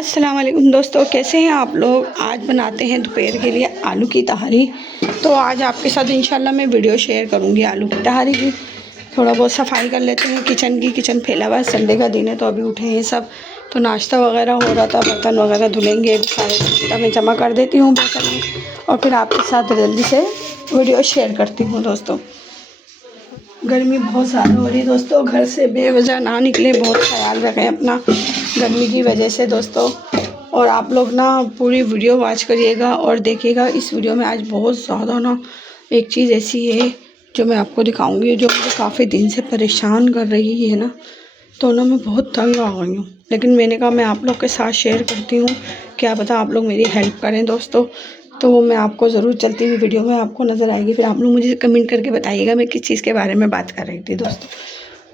अस्सलाम वालेकुम दोस्तों, कैसे हैं आप लोग। आज बनाते हैं दोपहर के लिए आलू की तहारी। तो आज आपके साथ इंशाल्लाह मैं वीडियो शेयर करूंगी आलू की तहारी की। थोड़ा बहुत सफाई कर लेते हैं किचन फैला हुआ है। संडे का दिन है तो अभी उठे हैं सब, तो नाश्ता वगैरह हो रहा था, बर्तन वगैरह धुलेंगे सारे, मैं जमा कर देती हूँ बर्तन में और फिर आपके साथ जल्दी से वीडियो शेयर करती हूँ। दोस्तों गर्मी बहुत ज़्यादा हो रही है दोस्तों, घर से बेवजह ना निकले, बहुत ख्याल रखें अपना गर्मी की वजह से दोस्तों। और आप लोग ना पूरी वीडियो वॉच करिएगा और देखिएगा। इस वीडियो में आज बहुत ज़्यादा ना एक चीज़ ऐसी है जो मैं आपको दिखाऊंगी, जो मुझे काफ़ी दिन से परेशान कर रही है ना, तो ना मैं बहुत तंग आ गई हूँ। लेकिन मैंने कहा मैं आप लोग के साथ शेयर करती हूँ, क्या पता आप लोग मेरी हेल्प करें दोस्तों। तो मैं आपको ज़रूर चलती हुई वीडियो में आपको नज़र आएगी, फिर आप लोग मुझे कमेंट करके बताइएगा मैं किस चीज़ के बारे में बात कर रही थी दोस्तों।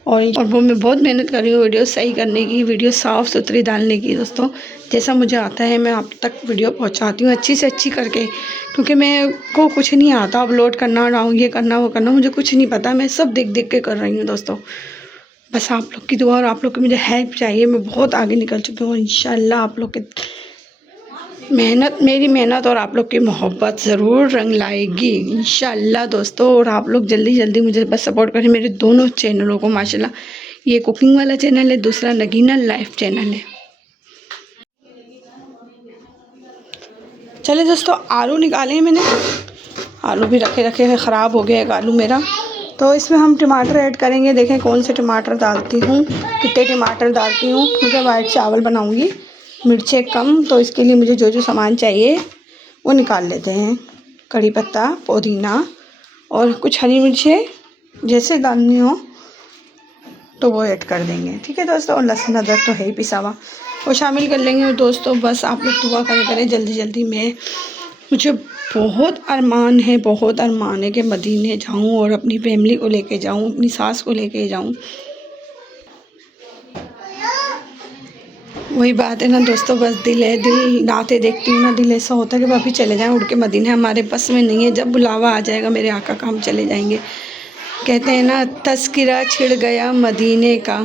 और वो मैं बहुत मेहनत कर रही हूँ वीडियो सही करने की, वीडियो साफ़ सुथरी डालने की दोस्तों। जैसा मुझे आता है मैं आप तक वीडियो पहुँचाती हूँ अच्छी से अच्छी करके, क्योंकि मैं को कुछ नहीं आता अपलोड करना, ये करना वो करना, मुझे कुछ नहीं पता। मैं सब देख देख के कर रही हूँ दोस्तों। बस आप लोग की दुआ और आप लोग की मुझे हेल्प चाहिए। मैं बहुत आगे निकल चुकी हूँ इंशाल्लाह। आप लोग के मेरी मेहनत और आप लोग की मोहब्बत ज़रूर रंग लाएगी इंशाल्लाह दोस्तों। और आप लोग जल्दी जल्दी मुझे बस सपोर्ट करें मेरे दोनों चैनलों को माशाल्लाह। ये कुकिंग वाला चैनल है, दूसरा नगीना लाइफ चैनल है। चले दोस्तों, आलू निकाले हैं मैंने, आलू भी रखे हैं, ख़राब हो गया एक आलू मेरा। तो इसमें हम टमाटर ऐड करेंगे। देखें कौन से टमाटर डालती हूँ, कितने टमाटर डालती हूँ, क्योंकि वाइट चावल बनाऊँगी, मिर्चें कम, तो इसके लिए मुझे जो जो सामान चाहिए वो निकाल लेते हैं। कड़ी पत्ता, पुदीना और कुछ हरी मिर्चें जैसे डालनी हो तो वो ऐड कर देंगे, ठीक है दोस्तों। और लहसुन अदरक तो है ही पिसा हुआ, वो शामिल कर लेंगे। और दोस्तों बस आप लोग दुआ करें जल्दी जल्दी। मुझे बहुत अरमान है कि मदीने जाऊं और अपनी फैमिली को लेके जाऊं, अपनी सास को लेके जाऊं। वही बात है ना दोस्तों, बस दिल नाते देखती हूँ ना, दिल ऐसा होता है कि अभी चले जाएं उड़ के मदीने। हमारे बस में नहीं है, जब बुलावा आ जाएगा मेरे आका का हम चले जाएंगे। कहते हैं ना तस्किरा छिड़ गया मदीने का,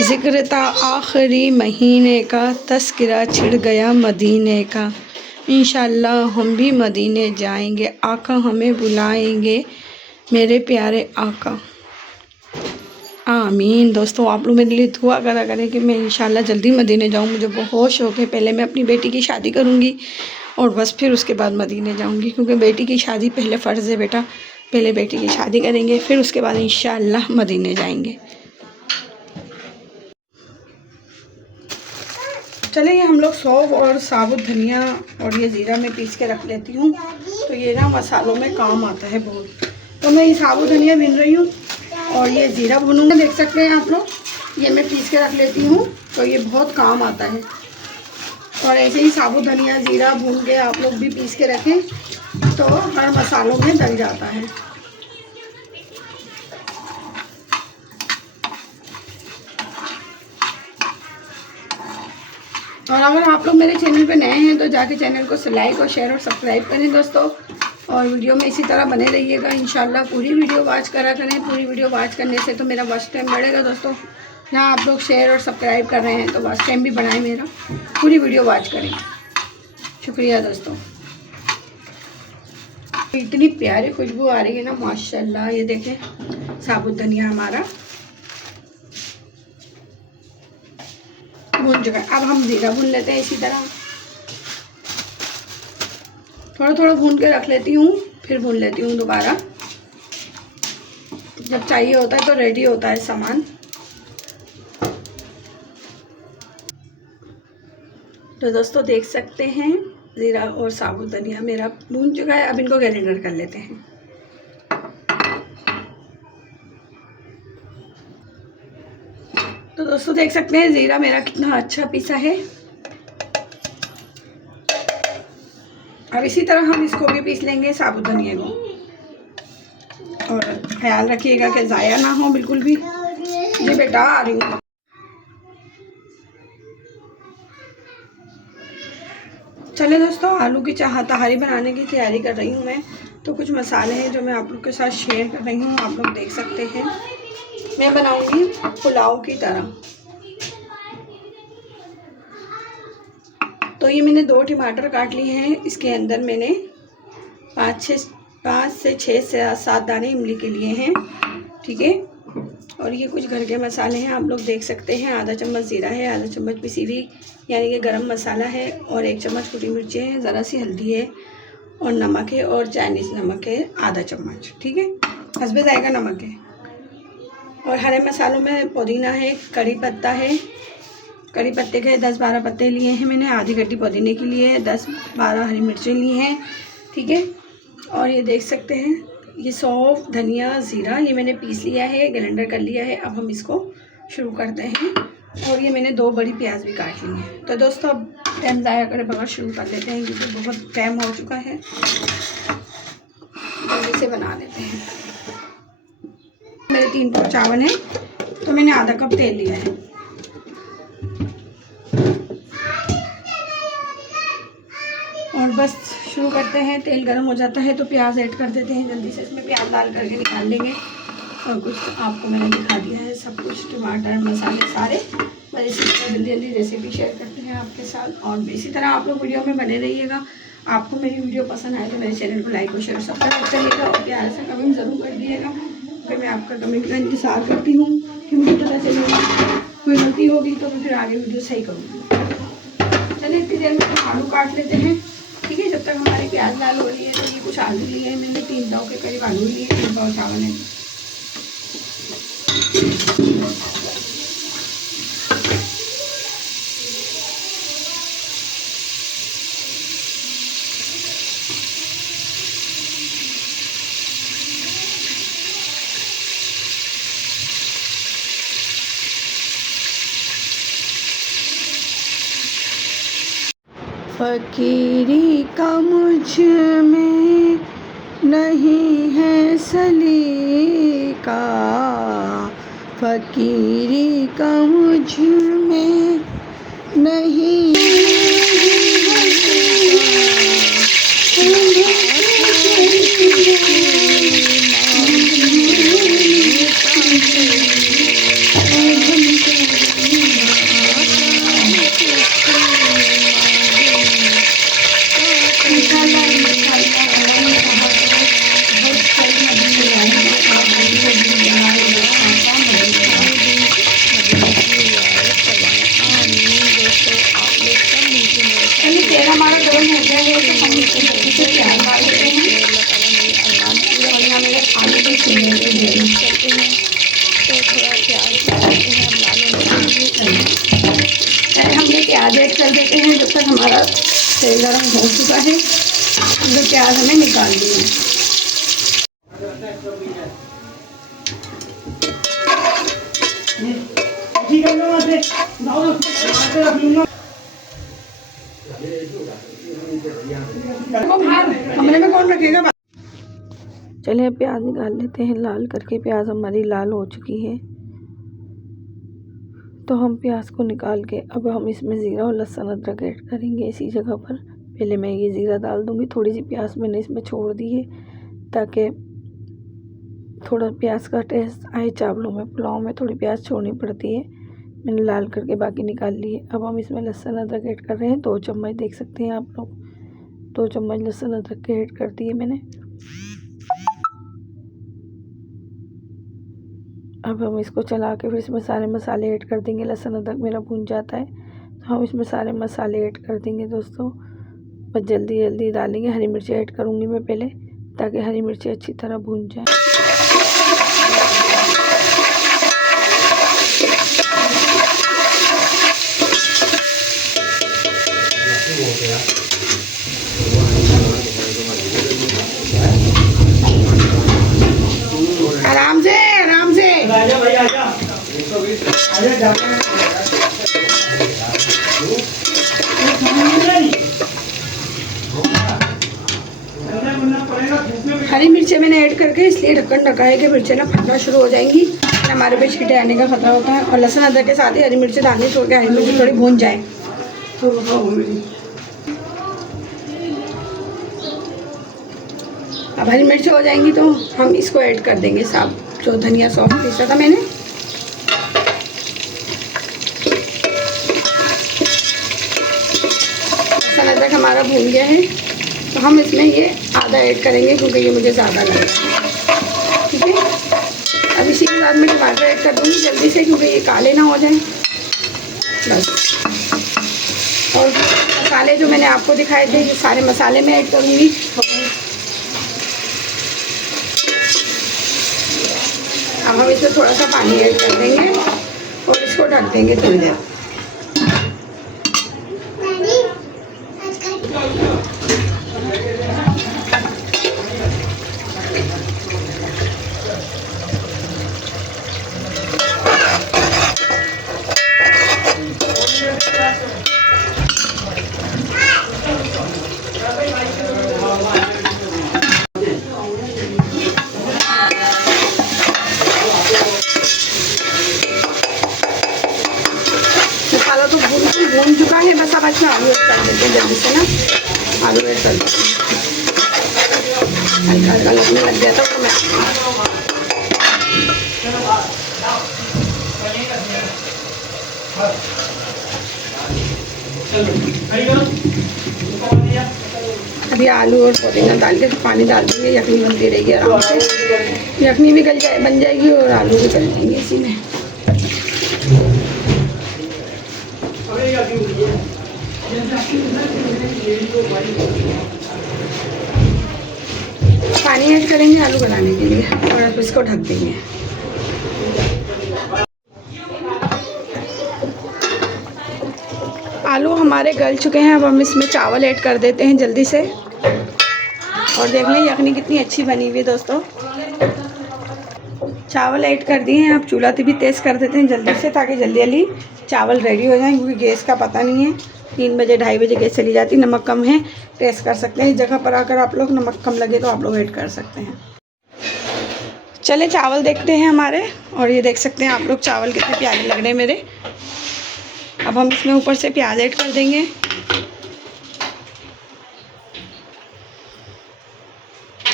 ज़िक्र था आखिरी महीने का, तस्किरा छिड़ गया मदीने का। इंशाल्लाह हम भी मदीने जाएंगे, आका हमें बुलाएंगे, मेरे प्यारे आका। आमीन दोस्तों, आप लोग मेरे लिए दुआ करा करें कि मैं इंशाल्लाह जल्दी मदीने जाऊं। मुझे बहुत शौक़ है। पहले मैं अपनी बेटी की शादी करूंगी और बस फिर उसके बाद मदीने जाऊंगी, क्योंकि बेटी की शादी पहले फ़र्ज़ है बेटा। पहले बेटी की शादी करेंगे, फिर उसके बाद इंशाल्लाह मदीने जाएंगे। चलिए हम लोग सौंफ और साबुत धनिया और ये ज़ीरा में पीस के रख लेती हूँ, तो ये ना मसालों में काम आता है बहुत। तो मैं ये साबुत धनिया भून रही हूँ और ये ज़ीरा भूनूंगा। देख सकते हैं आप लोग, ये मैं पीस के रख लेती हूँ, तो ये बहुत काम आता है। और ऐसे ही साबुत धनिया ज़ीरा भून के आप लोग भी पीस के रखें, तो हर मसालों में डल जाता है। और अगर आप लोग मेरे चैनल पे नए हैं तो जाके चैनल को लाइक और शेयर और सब्सक्राइब करें दोस्तों। और वीडियो में इसी तरह बने रहिएगा इंशाल्लाह। पूरी वीडियो वॉच करा करें, पूरी वीडियो वॉच करने से तो मेरा वॉच टाइम बढ़ेगा दोस्तों। जहाँ आप लोग शेयर और सब्सक्राइब कर रहे हैं तो वॉच टाइम भी बढ़ाएं मेरा। पूरी वीडियो वॉच करें, शुक्रिया दोस्तों। इतनी प्यारी खुशबू आ रही है ना माशाल्लाह। ये देखें साबुत धनिया हमारा भून चुका है। अब हम ज़ीरा भून लेते हैं इसी तरह, थोड़ा थोड़ा भून के रख लेती हूँ, फिर भून लेती हूँ दोबारा। जब चाहिए होता है तो रेडी होता है सामान। तो दोस्तों देख सकते हैं ज़ीरा और साबुत धनिया मेरा भून चुका है। अब इनको ग्राइंडर कर लेते हैं। तो दोस्तों देख सकते हैं ज़ीरा मेरा कितना अच्छा पीसा है। अब इसी तरह हम इसको भी पीस लेंगे साबुत धनिया को। और ख्याल रखिएगा कि ज़ाया ना हो बिल्कुल भी। जी बेटा आ रही हूँ। चले दोस्तों, आलू की तहारी बनाने की तैयारी कर रही हूँ मैं। तो कुछ मसाले हैं जो मैं आप लोग के साथ शेयर कर रही हूँ, आप लोग देख सकते हैं। मैं बनाऊँगी पुलाव की तरह। तो ये मैंने 2 टमाटर काट लिए हैं। इसके अंदर मैंने 5 से 6 से 7 दाने इमली के लिए हैं, ठीक है। और ये कुछ घर के मसाले हैं, आप लोग देख सकते हैं। आधा चम्मच ज़ीरा है, आधा चम्मच पिसी हुई यानी कि गरम मसाला है, और 1 चम्मच कुटी मिर्चें हैं, ज़रा सी हल्दी है, और नमक है, और चाइनीज़ नमक है आधा चम्मच, ठीक है। हस्बे जाएगा नमक है। और हरे मसालों में पुदीना है, कड़ी पत्ता है, कड़ी पत्ते के 10-12 पत्ते लिए हैं मैंने, आधी गड्डी पुदीने के लिए, 10-12 हरी मिर्चें ली हैं, ठीक है। और ये देख सकते हैं, ये सौंफ, धनिया, ज़ीरा ये मैंने पीस लिया है, ग्राइंडर कर लिया है। अब हम इसको शुरू करते हैं। और ये मैंने 2 बड़ी प्याज भी काट ली है। तो दोस्तों अब टाइम ज़ाया करे बगैर शुरू कर लेते हैं, क्योंकि बहुत टाइम हो चुका है। जल्दी से बना लेते हैं। मेरे 3 कप चावल हैं, तो मैंने आधा कप तेल लिया है। और बस शुरू करते हैं। तेल गर्म हो जाता है तो प्याज ऐड कर देते हैं जल्दी से। इसमें प्याज डाल करके निकाल लेंगे। और कुछ आपको मैंने दिखा दिया है सब कुछ, टमाटर, मसाले सारे। बस इसी तरह जल्दी जल्दी रेसिपी शेयर करते हैं आपके साथ। और इसी तरह आप लोग वीडियो में बने रहिएगा। आपको मेरी वीडियो पसंद आए तो मेरे चैनल को लाइक और शेयर सब्सक्राइब करिएगा, और प्यार से कमेंट ज़रूर कर दिएगा, क्योंकि मैं आपका कमेंट का इंतज़ार करती हूँ कि मुझे पता चलेगा। कोई गलती होगी तो मैं फिर आगे वीडियो सही करूँगी। चलिए इतनी देर में आलू काट लेते हैं, ठीक है। जब तक हमारी प्याज लाल हो रही है, तो ये कुछ आलू लिए हैं मैंने, 3 पाव के करीब आलू लिए, 3 पाव चावल है। फकीरी का मुझ में नहीं है सलीका, फकीरी का मुझ में नहीं प्याज ऐड कर देते हैं। जब तक हमारा तेल गरम हो चुका है, तो प्याज हमें निकाल दी है। कमरे में कौन रखेगा? चलिए प्याज निकाल लेते हैं लाल करके। प्याज हमारी लाल हो चुकी है, तो हम प्याज को निकाल के अब हम इसमें ज़ीरा और लहसुन अदरक ऐड करेंगे इसी जगह पर। पहले मैं ये ज़ीरा डाल दूँगी। थोड़ी सी प्याज मैंने इसमें छोड़ दी है, ताकि थोड़ा प्याज का टेस्ट आए चावलों में। पुलाव में थोड़ी प्याज छोड़नी पड़ती है। मैंने लाल करके बाकी निकाल ली है। अब हम इसमें लहसुन अदरक ऐड कर रहे हैं। 2 चम्मच देख सकते हैं आप लोग, 2 चम्मच लहसुन अदरक के ऐड कर दिए मैंने। अब हम इसको चला के फिर इसमें सारे मसाले ऐड कर देंगे। लहसुन अदरक मेरा भून जाता है तो हम इसमें सारे मसाले ऐड कर देंगे दोस्तों। बस जल्दी जल्दी डालेंगे। हरी मिर्ची ऐड करूँगी मैं पहले, ताकि हरी मिर्ची अच्छी तरह भून जाए। आराम से आराम से। हरी मिर्चें मैंने ऐड करके इसलिए ढक्कन ढका है कि मिर्चें ना फटना शुरू हो जाएंगी, हमारे पे छींटे आने का खतरा होता है। और लहसुन अदरक के साथ ही हरी मिर्चें डालनी छोड़ के हरी मिर्ची थोड़ी भून जाए। अब हरी मिर्च हो जाएंगी तो हम इसको ऐड कर देंगे साब जो धनिया सौंफ पीसा था मैंने। लहसुन अदरक हमारा भून गया है, तो हम इसमें ये आधा ऐड करेंगे क्योंकि ये मुझे ज़्यादा लगे। ठीक है, अब इसी के साथ मैं टमाटर ऐड कर दूँगी जल्दी से क्योंकि ये काले ना हो जाएं बस। और मसाले जो मैंने आपको दिखाए थे ये सारे मसाले मैं ऐड करूँगी। अब हम इसमें थोड़ा सा पानी ऐड कर देंगे और इसको ढक देंगे थोड़ी देर। मसाला तो भून चुका है, बस अब इसमें आलू ऐड कर देते हैं जल्दी से ना। आलू ऐड कर देते हैं, हल्का हल्का लगने लग गया था तो मैं अभी आलू और पुदीना डाल के पानी डाल देंगे, यखनी बनती रहेगी आराम से। यखनी भी बन जाएगी और आलू भी गल जाएंगे इसी में। पानी ऐड करेंगे आलू बनाने के लिए और अब इसको ढक देंगे। आलू हमारे गल चुके हैं, अब हम इसमें चावल ऐड कर देते हैं जल्दी से। और देख लें यखनी कितनी अच्छी बनी हुई है दोस्तों। चावल ऐड कर दिए हैं, अब चूल्हा भी तेज़ कर देते हैं जल्दी से ताकि जल्दी जल्दी चावल रेडी हो जाएं क्योंकि गैस का पता नहीं है, 3 बजे 2:30 बजे गैस चली जाती। नमक कम है, टेस्ट कर सकते हैं। इस जगह पर आकर आप लोग नमक कम लगे तो आप लोग ऐड कर सकते हैं। चले चावल देखते हैं हमारे, और ये देख सकते हैं आप लोग चावल कितने प्यारे लग रहे हैं मेरे। अब हम इसमें ऊपर से प्याज ऐड कर देंगे।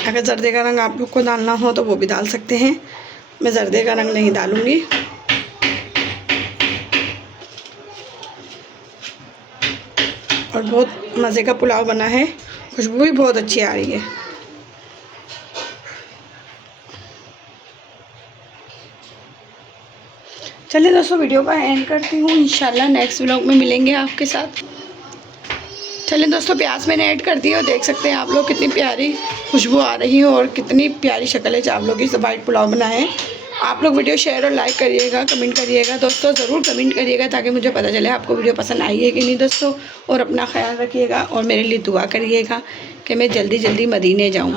अगर जर्दे का रंग आप लोग को डालना हो तो वो भी डाल सकते हैं, मैं जर्दे का रंग नहीं डालूँगी। और बहुत मज़े का पुलाव बना है, खुशबू भी बहुत अच्छी आ रही है। चलिए दोस्तों वीडियो का एंड करती हूँ, इंशाल्लाह नेक्स्ट व्लॉग में मिलेंगे आपके साथ। चलिए दोस्तों प्याज मैंने ऐड कर दी और देख सकते हैं आप लोग कितनी प्यारी खुशबू आ रही है और कितनी प्यारी शक्ल है चावलों की। वाइट पुलाव बना है। आप लोग वीडियो शेयर और लाइक करिएगा, कमेंट करिएगा दोस्तों, ज़रूर कमेंट करिएगा ताकि मुझे पता चले आपको वीडियो पसंद आई है कि नहीं दोस्तों। और अपना ख्याल रखिएगा और मेरे लिए दुआ करिएगा कि मैं जल्दी जल्दी मदीने जाऊँ।